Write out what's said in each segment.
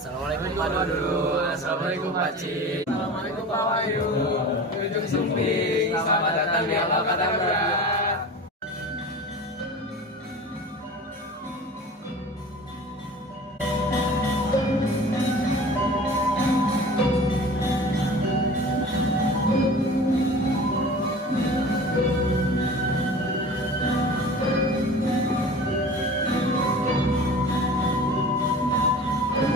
Assalamualaikum Pak Dodo. Assalamualaikum Pak Cik. Assalamualaikum Pak Wahyu. Ujung Sumping. Selamat datang di Albakadabra.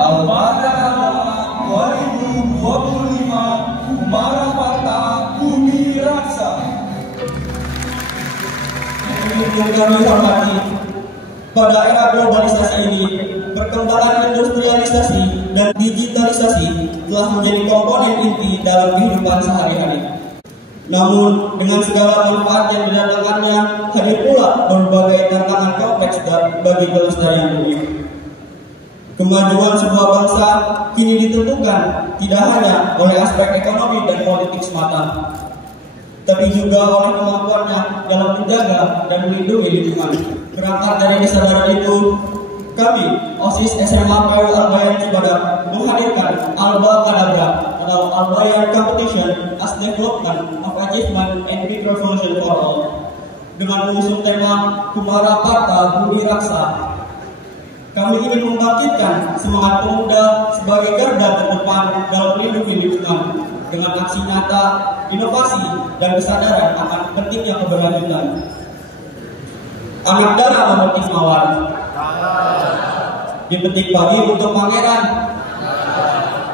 Albakadabra 2025 Kumara Parta Bumi Raksa. Yang kami hormati, pada era globalisasi ini, perkembangan industrialisasi dan digitalisasi telah menjadi komponen inti dalam kehidupan sehari-hari. Namun, dengan segala manfaat yang didatangkannya, hadir pula berbagai tantangan kompleks bagi kelestarian bumi. Kemajuan sebuah bangsa kini ditentukan tidak hanya oleh aspek ekonomi dan politik semata, tapi juga oleh kemampuannya dalam menjaga dan melindungi lingkungan. Berangkat dari kesadaran itu, kami OSIS SMA PU Albayan Cibadak menghadirkan Albakadabra atau Albayan Competition as Development of Achievement and Microfusion for All dengan mengusung tema Kumara Parta Bumi Raksa. Kami ingin membangkitkan semangat pemuda sebagai garda terdepan dalam melindungi lingkungan dengan aksi nyata, inovasi, dan kesadaran akan pentingnya keberlanjutan. Anak darah memetik mawar, dipetik pagi untuk pangeran.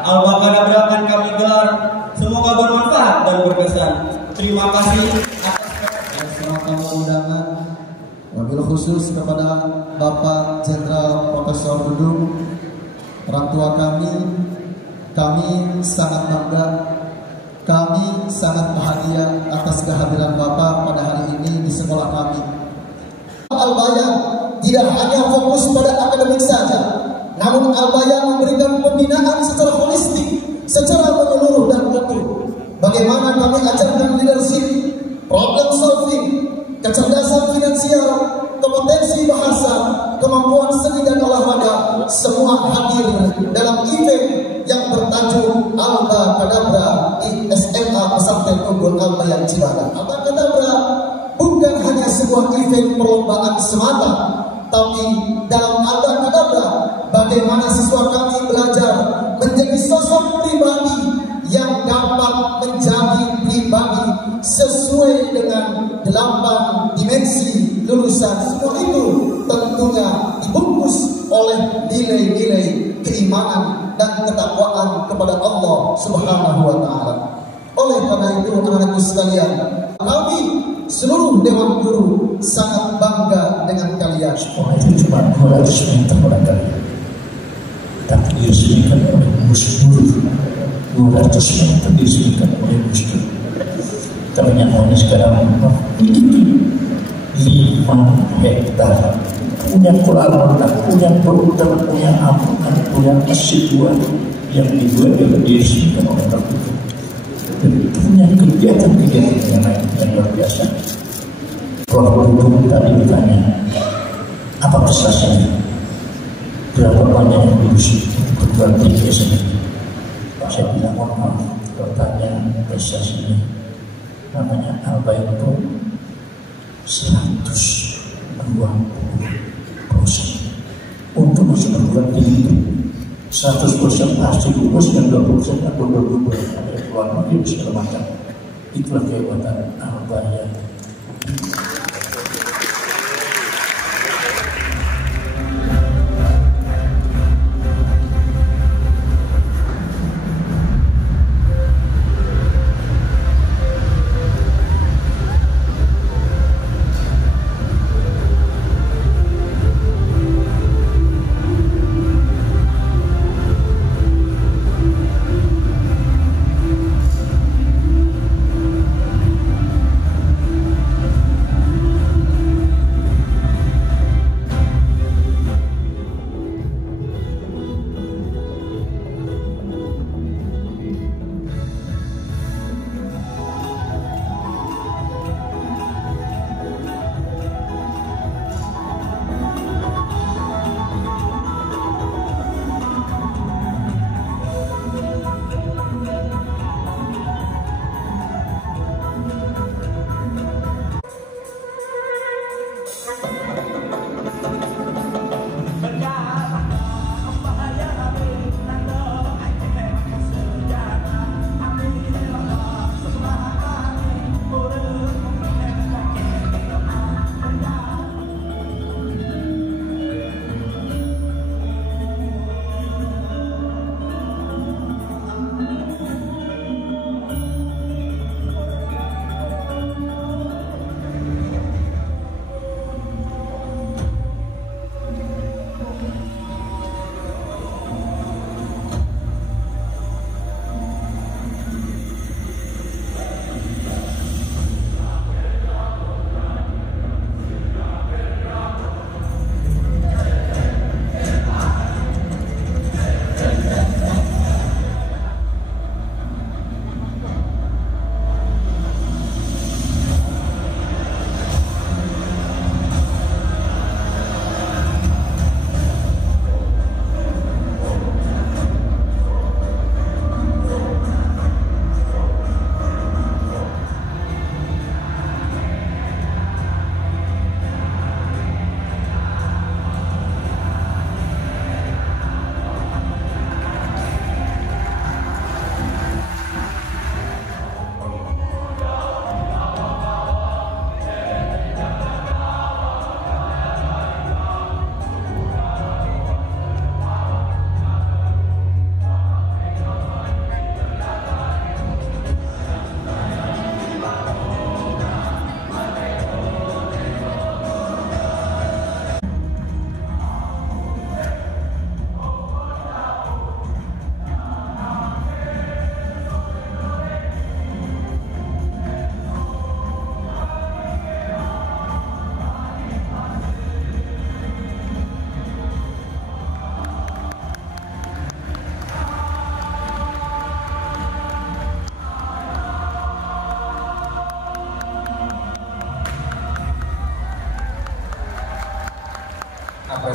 Albakadabra akan kami gelar, semoga bermanfaat dan berkesan. Terima kasih atas selamat tamu undangan. Wabil khusus kepada Bapak Jenderal Profesor Dudung, orang tua kami sangat bangga, kami sangat bahagia atas kehadiran Bapak pada hari ini di sekolah kami. Albayan tidak hanya fokus pada akademik saja, namun Albayan memberikan pembinaan secara holistik, secara menyeluruh dan utuh. Bagaimana kami ajarkan leadership, problem solving, kecerdasan finansial, kompetensi bahasa, kemampuan seni dan olahraga, semua hadir dalam event yang bertajuk Albakadabra di SMA Pesantren Unggul Albayan Cibadak. Albakadabra bukan hanya sebuah event perlombaan semata, tapi dalam Albakadabra bagaimana siswa kami belajar menjadi sosok pribadi yang dapat menjadi pribadi sesuai dengan 8 dimensi lulusan. Semua itu tentunya dibungkus oleh nilai-nilai keimanan dan ketakwaan kepada Allah Subhanahu wa Ta'ala. Oleh karena itu, anak-anakku sekalian, kami seluruh Dewan Guru sangat bangga dengan kalian. Sekolah itu cuma 200 meter pada kalian, tapi diresmikan oleh Gus Dur. 200 meter diresmikan oleh Gus Dur. Ternyata sekarang memiliki 5 hektar, punya kolam renang, punya perutang, punya amukan, punya S2 yang dibuat oleh diresmikan oleh Tertutup. Dan punya kegiatan-kegiatan yang lain yang luar biasa. Kalau Dudung tadi ditanya, apa prestasinya? Berapa banyak yang lulus perguruan tinggi SMA? Saya bilang, maaf, bertanya prestasinya. Namanya Albayan itu 120% untuk masuk perguruan tinggi. 100% pasti lulus dan 20% atau 20% ada keluar negeri segala macam. Itulah kehebatan Albayan.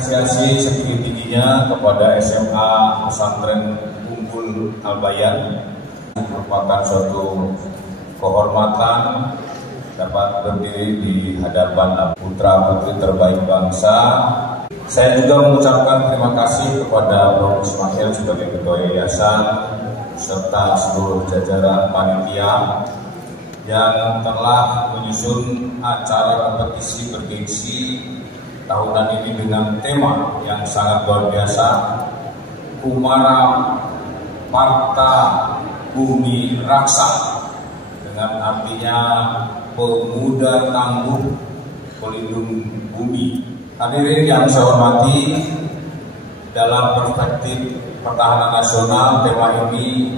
apresiasi setinggi-tingginya kepada SMA Pesantren Unggul Al-Bayan. Merupakan suatu kehormatan dapat berdiri di hadapan putra-putri terbaik bangsa. Saya juga mengucapkan terima kasih kepada Prof. Ismail sebagai Ketua Yayasan serta seluruh jajaran panitia yang telah menyusun acara kompetisi bergengsi tahunan ini dengan tema yang sangat luar biasa, Kumara Marta Bumi Raksa, dengan artinya pemuda tangguh pelindung bumi. Hadirin yang saya hormati, dalam perspektif pertahanan nasional, tema ini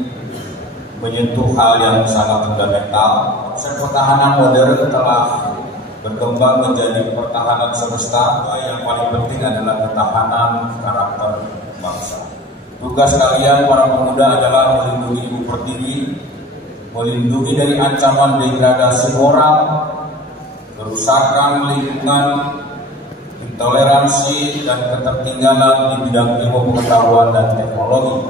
menyentuh hal yang sangat fundamental. Konsep pertahanan modern telah berkembang menjadi pertahanan semesta. Yang paling penting adalah pertahanan karakter bangsa. Tugas kalian para pemuda adalah melindungi ibu pertiwi, melindungi dari ancaman degradasi moral, kerusakan lingkungan, intoleransi dan ketertinggalan di bidang ilmu pengetahuan dan teknologi.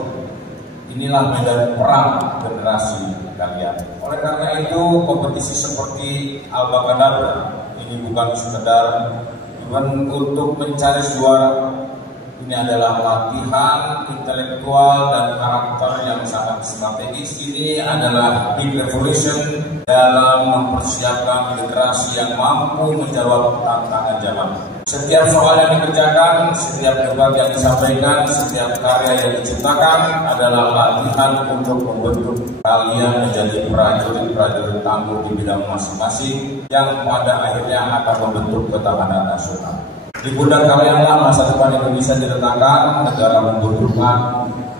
Inilah medan perang generasi kalian. Oleh karena itu, kompetisi seperti Al-Baqadabra ini bukan sekedar untuk mencari juara. Ini adalah latihan intelektual dan karakter yang sangat strategis. Ini adalah big revolution dalam mempersiapkan generasi yang mampu menjawab tantangan zaman. Setiap soal yang dikerjakan, setiap debat yang disampaikan, setiap karya yang diciptakan adalah latihan untuk membentuk kalian menjadi prajurit-prajurit tangguh di bidang masing-masing yang pada akhirnya akan membentuk ketahanan nasional. Di pundak kalianlah masa depan Indonesia diletakkan. Negara membutuhkan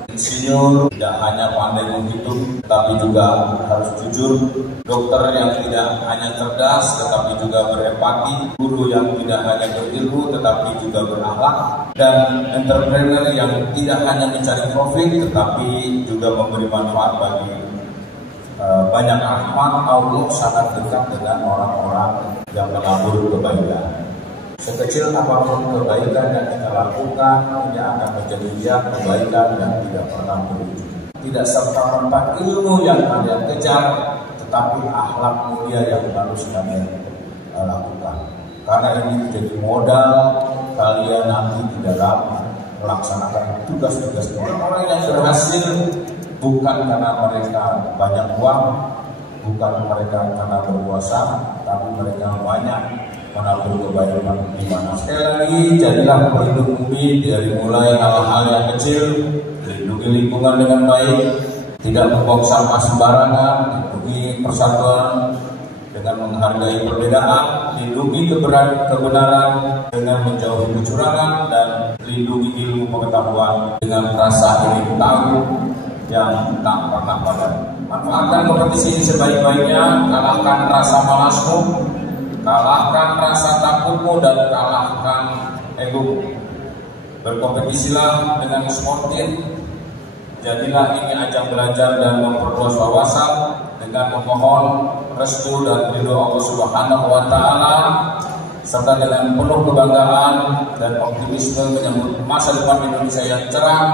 insinyur tidak hanya pandai menghitung, tapi juga harus jujur. Dokter yang tidak hanya cerdas, tetapi juga berempati. Guru yang tidak hanya berilmu, tetapi juga berakhlak. Dan entrepreneur yang tidak hanya mencari profit, tetapi juga memberi manfaat bagi banyak rahmat. Allah sangat dekat dengan orang-orang yang menabur kebaikan. Sekecil apapun kebaikan yang kita lakukan, ini akan menjadi kebaikan yang tidak pernah berujung. Tidak serta-merta ilmu yang kalian kejar, tetapi akhlak mulia yang harus kalian lakukan. Karena ini menjadi modal kalian nanti di dalam melaksanakan tugas-tugas. Orang-orang yang berhasil bukan karena mereka banyak uang, bukan mereka karena berkuasa, tapi mereka banyak menabur kebaikan di mana. Sekali lagi, jadilah pelindung bumi dari mulai hal-hal yang kecil, lindungi lingkungan dengan baik, tidak membuang sampah sembarangan, lindungi persatuan dengan menghargai perbedaan, lindungi kebenaran dengan menjauhi kecurangan, dan lindungi ilmu pengetahuan dengan rasa ingin tahu yang tak pernah padam. Manfaatkan kompetisi ini sebaik-baiknya, kalahkan rasa malasmu, kalahkan rasa takutmu, dan kalahkan ego. Berkompetisilah dengan sportif. Jadilah ini ajang belajar dan memperluas wawasan dengan memohon restu dan ridho Allah Subhanahu wa Ta'ala, serta dengan penuh kebanggaan dan optimisme menyambut masa depan Indonesia yang cerah.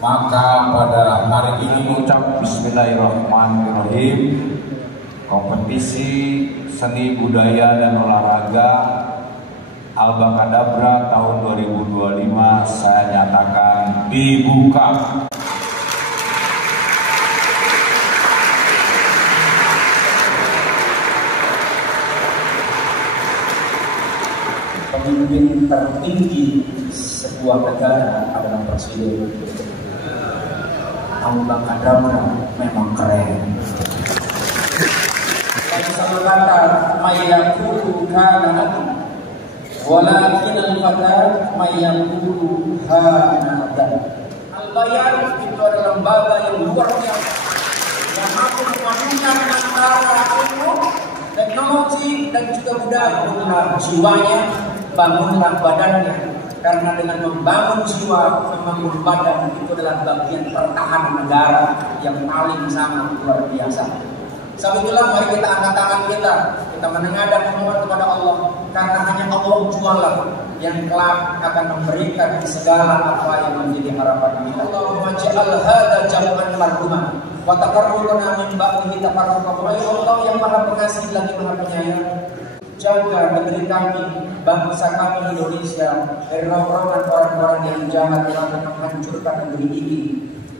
Maka pada hari ini mengucap Bismillahirrahmanirrahim. Kompetisi seni budaya dan olahraga Al-Baqadabra tahun 2025 saya nyatakan dibuka. Pemimpin tertinggi sebuah negara adalah presiden. Al-Baqadabra memang keren. Satu kata, mayakulu kana nabi, walakin al-fata mayakulu hanada. Al-Bayan itu adalah lembaga yang luar biasa yang mampu menggabungkan antara ilmu, teknologi dan juga budaya. Bangunlah jiwanya, bangunlah badannya. Karena dengan membangun jiwa, membangun badan itu adalah bagian pertahanan negara yang paling sangat luar biasa. Sebab itulah mari kita angkat tangan kita menengadah memohon kepada Allah, karena hanya Allah jualan yang kelak akan memberikan segala apa yang menjadi harapan kita. Allahumma ja'al hadza jam'an marhuman wa taqarrubna min ba'dihi tafarruqa. Ya Allah yang Maha Pengasih lagi Maha Penyayang, jaga negeri kami, bangsa kami Indonesia dari rongan orang-orang yang jahat yang akan menghancurkan negeri ini.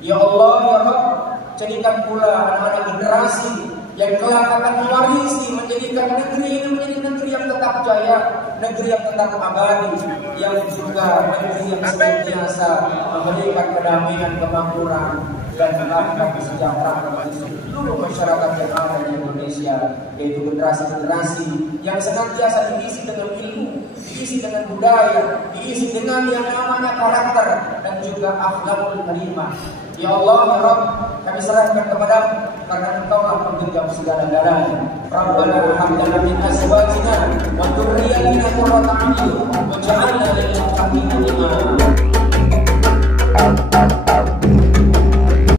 Ya Allah, ya Rabb, jadikan pula anak-anak generasi yang kelak akan mewarisi, menjadikan negeri ini menjadi negeri yang tetap jaya, negeri yang tetap abadi, yang juga negeri yang senantiasa memberikan kedamaian, kemakmuran, dan menambah kesejahteraan bagi seluruh masyarakat yang ada di Indonesia, yaitu generasi-generasi yang senantiasa diisi dengan ilmu, diisi dengan budaya, diisi dengan yang namanya karakter dan juga akhlakul karimah. Ya Allah, ya Rabb, kami serahkan kepadamu karena Engkaulah pengenjam segala-galanya. Rabbana hab lana min azwajina wa dhurriyyatina qurrata a'yun waj'alna lil muttaqina